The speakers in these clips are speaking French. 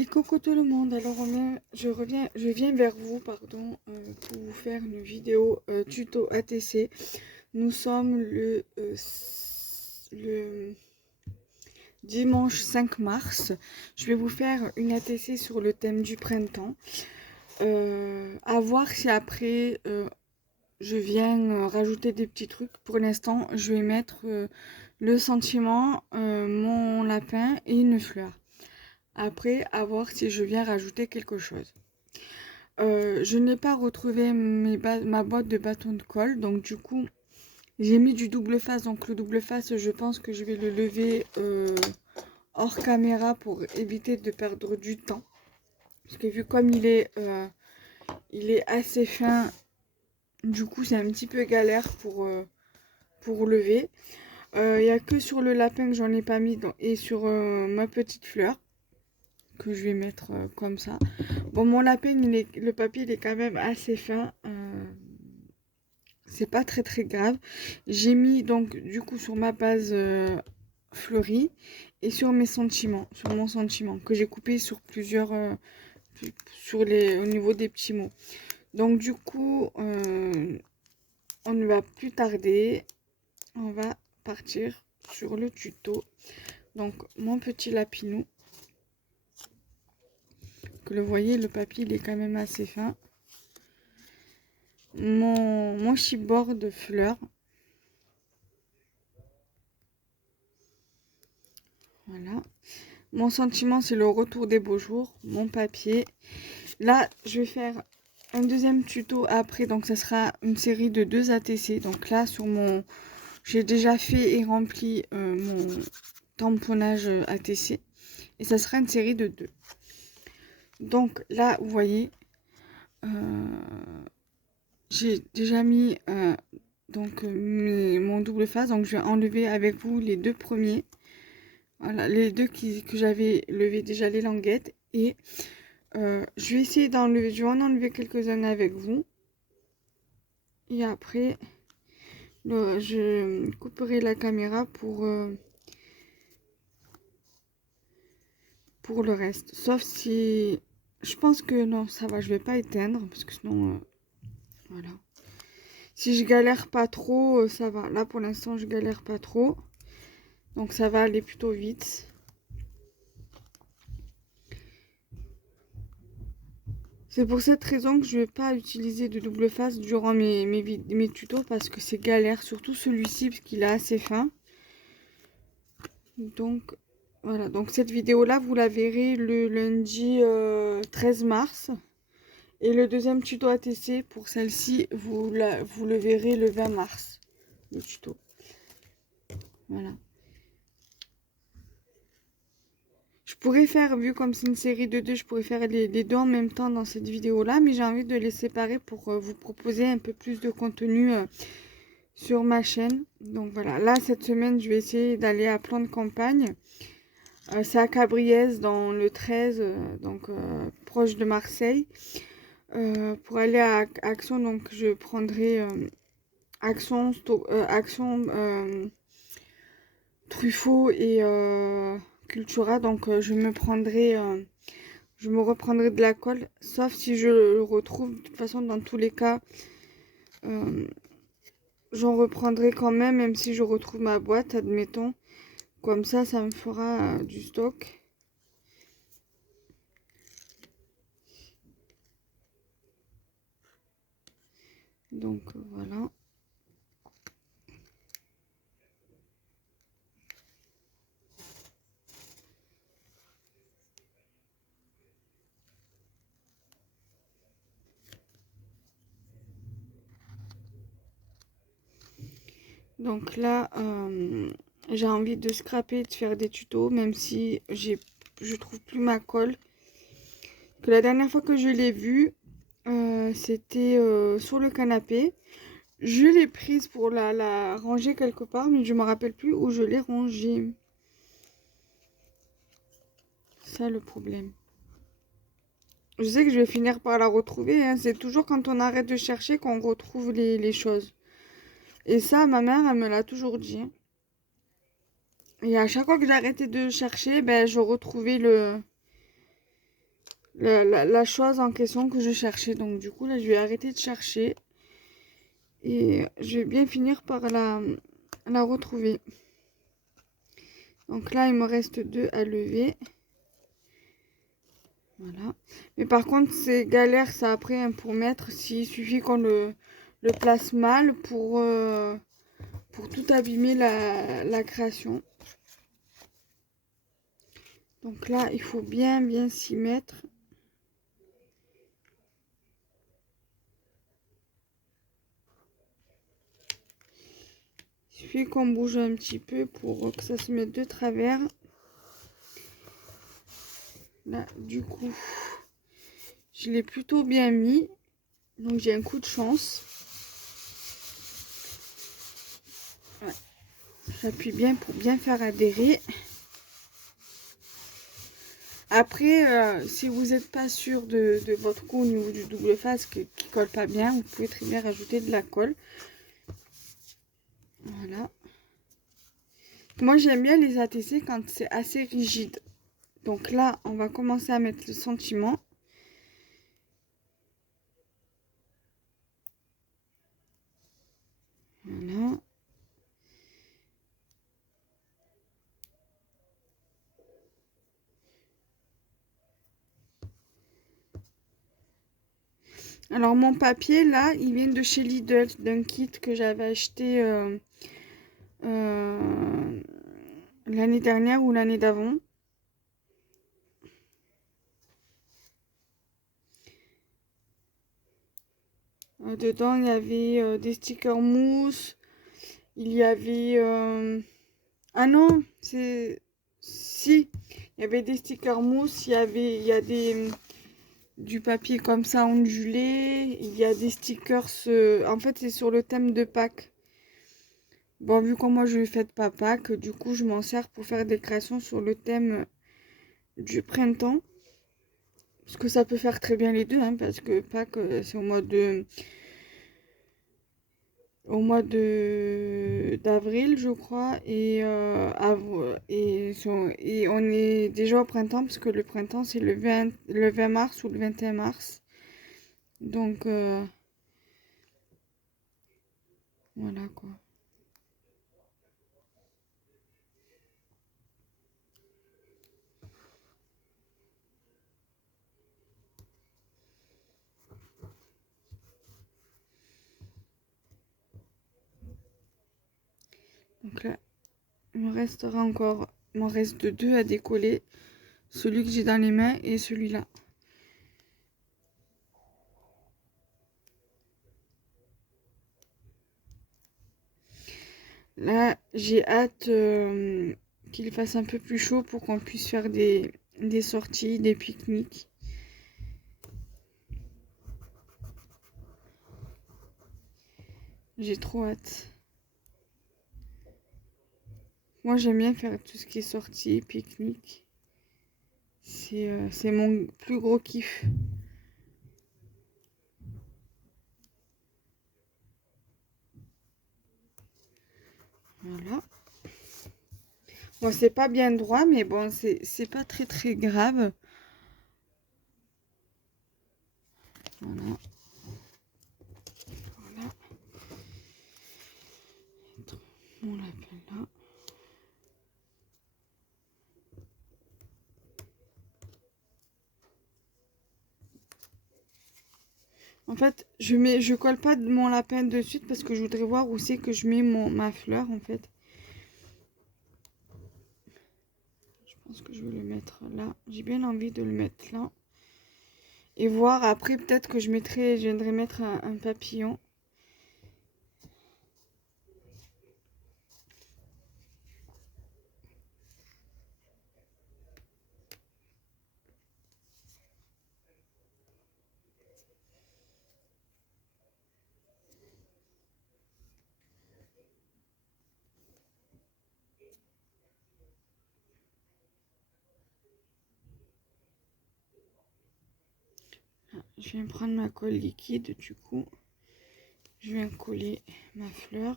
Et coucou tout le monde, alors je viens vers vous pour vous faire une vidéo tuto ATC. Nous sommes le dimanche 5 mars. Je vais vous faire une ATC sur le thème du printemps. À voir si après je viens rajouter des petits trucs. Pour l'instant, je vais mettre le sentiment, mon lapin et une fleur. Après, à voir si je viens rajouter quelque chose. Je n'ai pas retrouvé ma boîte de bâton de colle, donc du coup, j'ai mis du double face. Donc le double face, je pense que je vais le lever hors caméra pour éviter de perdre du temps. Parce que vu comme il est assez fin, du coup, c'est un petit peu galère pour lever. Il n'y a que sur le lapin que j'en ai pas mis et sur ma petite fleur que je vais mettre comme ça. Bon, mon lapin, le papier, il est quand même assez fin. C'est pas très très grave. J'ai mis donc du coup sur ma base fleurie et sur mon sentiment que j'ai coupé sur plusieurs, au niveau des petits mots. Donc du coup, on ne va plus tarder. On va partir sur le tuto. Donc mon petit lapinou. Que le voyez, le papier il est quand même assez fin. Mon chipboard de fleurs. Voilà. Mon sentiment, c'est le retour des beaux jours. Mon papier. Là, je vais faire un deuxième tuto après. Donc, ça sera une série de 2 ATC. Donc là, j'ai déjà fait et rempli mon tamponnage ATC. Et ça sera une série de 2. Donc là, vous voyez, j'ai déjà mis mon double face. Donc, je vais enlever avec vous les 2 premiers. Voilà, les 2 que j'avais levé déjà les languettes. Et je vais essayer d'enlever, je vais en enlever quelques-uns avec vous. Et après, je couperai la caméra pour le reste. Sauf si, je pense que non, ça va, je vais pas éteindre parce que sinon, voilà. Si je galère pas trop, ça va. Là, pour l'instant, je galère pas trop. Donc, ça va aller plutôt vite. C'est pour cette raison que je ne vais pas utiliser de double face durant mes tutos parce que c'est galère, surtout celui-ci parce qu'il est assez fin. Donc voilà, donc cette vidéo là vous la verrez le lundi 13 mars et le deuxième tuto ATC pour celle-ci vous le verrez le 20 mars, le tuto. Voilà. Je pourrais faire, vu comme c'est une série de 2, je pourrais faire les 2 en même temps dans cette vidéo-là, mais j'ai envie de les séparer pour vous proposer un peu plus de contenu sur ma chaîne. Donc voilà, là, cette semaine, je vais essayer d'aller à Plan de Campagne. C'est à Cabriès, dans le 13, donc proche de Marseille. Pour aller à Action, donc je prendrai Action, Truffaut et Cultura, donc je me reprendrai de la colle, sauf si je le retrouve. De toute façon, dans tous les cas, j'en reprendrai quand même, même si je retrouve ma boîte, admettons. Comme ça me fera du stock. Donc voilà. Donc là, j'ai envie de scraper, de faire des tutos, même si je trouve plus ma colle. Que la dernière fois que je l'ai vue, c'était sur le canapé. Je l'ai prise pour la ranger quelque part, mais je me rappelle plus où je l'ai rangée. Ça le problème. Je sais que je vais finir par la retrouver, hein. C'est toujours quand on arrête de chercher qu'on retrouve les choses. Et ça, ma mère, elle me l'a toujours dit. Et à chaque fois que j'arrêtais de chercher, ben, je retrouvais la chose en question que je cherchais. Donc du coup, là, je vais arrêter de chercher. Et je vais bien finir par la retrouver. Donc là, il me reste 2 à lever. Voilà. Mais par contre, c'est galère ça après hein, pour mettre. S'il suffit qu'on le place mal pour tout abîmer la création. Donc là, il faut bien s'y mettre. Il suffit qu'on bouge un petit peu pour que ça se mette de travers. Là, du coup, je l'ai plutôt bien mis. Donc j'ai un coup de chance. Ouais. J'appuie bien pour bien faire adhérer. Après, si vous n'êtes pas sûr de votre cou au niveau du double face qui colle pas bien, vous pouvez très bien rajouter de la colle. Voilà. Moi, j'aime bien les ATC quand c'est assez rigide. Donc là, on va commencer à mettre le sentiment. Voilà. Alors, mon papier, là, il vient de chez Lidl, d'un kit que j'avais acheté l'année dernière ou l'année d'avant. Dedans, il y avait des stickers mousse. Il y avait... Ah non, c'est... Si, il y avait des stickers mousse. Il y a du papier comme ça ondulé. Il y a des stickers... En fait, c'est sur le thème de Pâques. Bon, vu que moi, je ne fais pas Pâques, du coup, je m'en sers pour faire des créations sur le thème du printemps. Parce que ça peut faire très bien les deux, hein, parce que Pâques, c'est au mois de d'avril, je crois, et on est déjà au printemps, parce que le printemps, c'est le 20 mars ou le 21 mars. Donc, voilà quoi. Donc là, il me reste deux à décoller. Celui que j'ai dans les mains et celui-là. Là, j'ai hâte qu'il fasse un peu plus chaud pour qu'on puisse faire des sorties, des pique-niques. J'ai trop hâte. Moi, j'aime bien faire tout ce qui est sortie, pique-nique. C'est mon plus gros kiff. Voilà. Bon, c'est pas bien droit, mais bon, c'est pas très grave. Voilà. Voilà. Mon lapin là. En fait, je colle pas mon lapin de suite parce que je voudrais voir où c'est que je mets ma fleur en fait. Je pense que je vais le mettre là. J'ai bien envie de le mettre là. Et voir après peut-être que je viendrai mettre un papillon. Je viens prendre ma colle liquide du coup. Je viens coller ma fleur.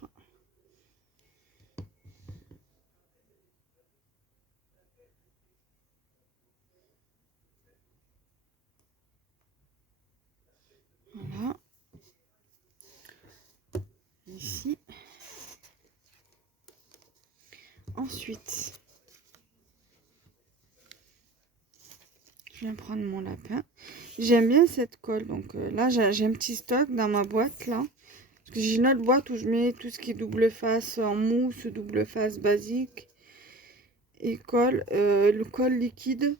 ici. Ensuite, je viens prendre mon lapin. J'aime bien cette colle. Donc là, j'ai un petit stock dans ma boîte là. Parce que j'ai une autre boîte où je mets tout ce qui est double face en mousse, double face basique. Et colle, le colle liquide.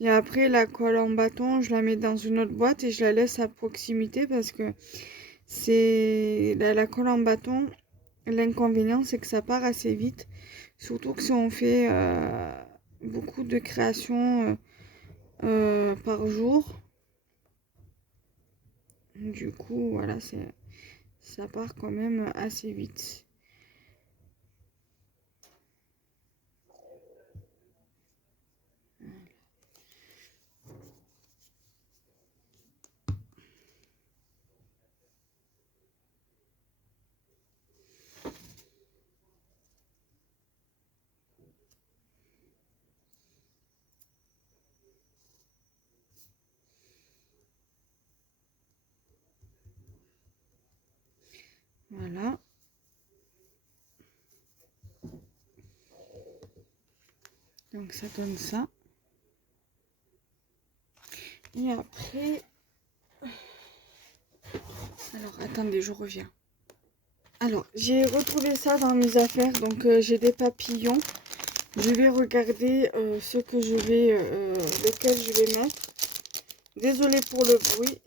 Et après, la colle en bâton, je la mets dans une autre boîte et je la laisse à proximité parce que c'est la colle en bâton. L'inconvénient, c'est que ça part assez vite. Surtout que si on fait beaucoup de créations par jour. Du coup, voilà, ça part quand même assez vite. Voilà. Donc ça donne ça. Et après... Alors, attendez, je reviens. Alors, j'ai retrouvé ça dans mes affaires. Donc, j'ai des papillons. Je vais regarder ce que je vais... lequel je vais mettre. Désolée pour le bruit.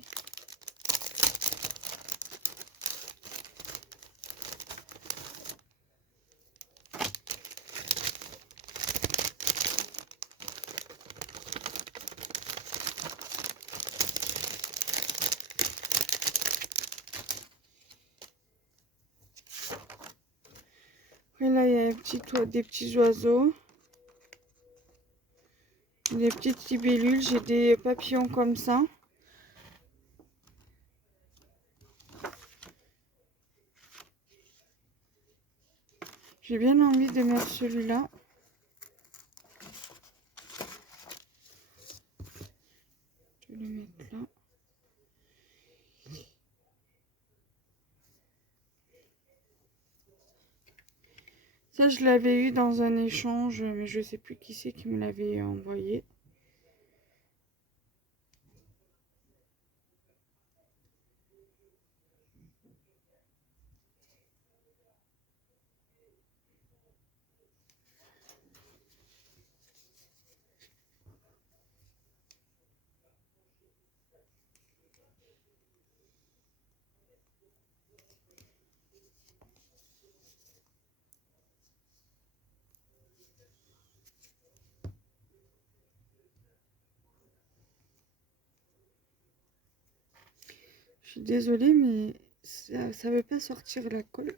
Après, là, il y a des petits oiseaux. Des petites libellules. J'ai des papillons comme ça. J'ai bien envie de mettre celui-là. Je vais le mettre là. Ça, je l'avais eu dans un échange, mais je sais plus qui c'est qui me l'avait envoyé. Je suis désolée, mais ça veut pas sortir la colle.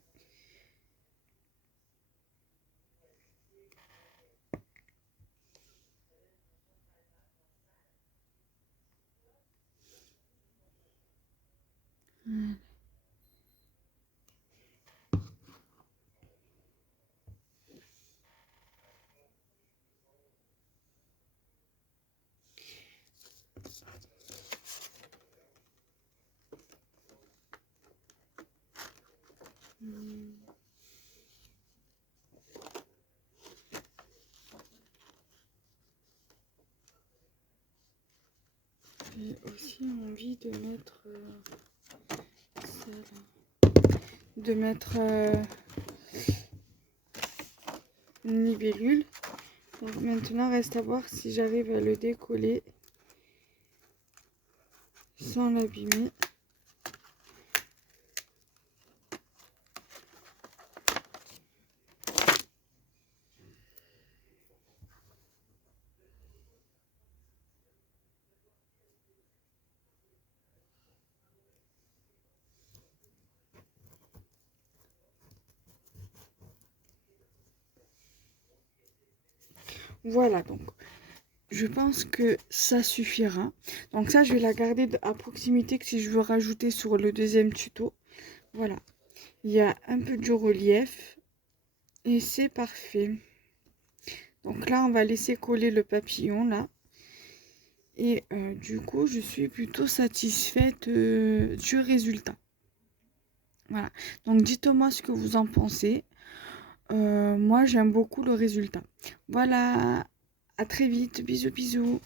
J'ai aussi envie de mettre ça là. De mettre une libellule. Donc maintenant, reste à voir si j'arrive à le décoller sans l'abîmer. Voilà, donc je pense que ça suffira. Donc ça, je vais la garder à proximité que si je veux rajouter sur le deuxième tuto. Voilà, il y a un peu du relief et c'est parfait. Donc là, on va laisser coller le papillon là. Et du coup, je suis plutôt satisfaite du résultat. Voilà. Donc dites-moi ce que vous en pensez. Moi, j'aime beaucoup le résultat. Voilà. À très vite. Bisous, bisous.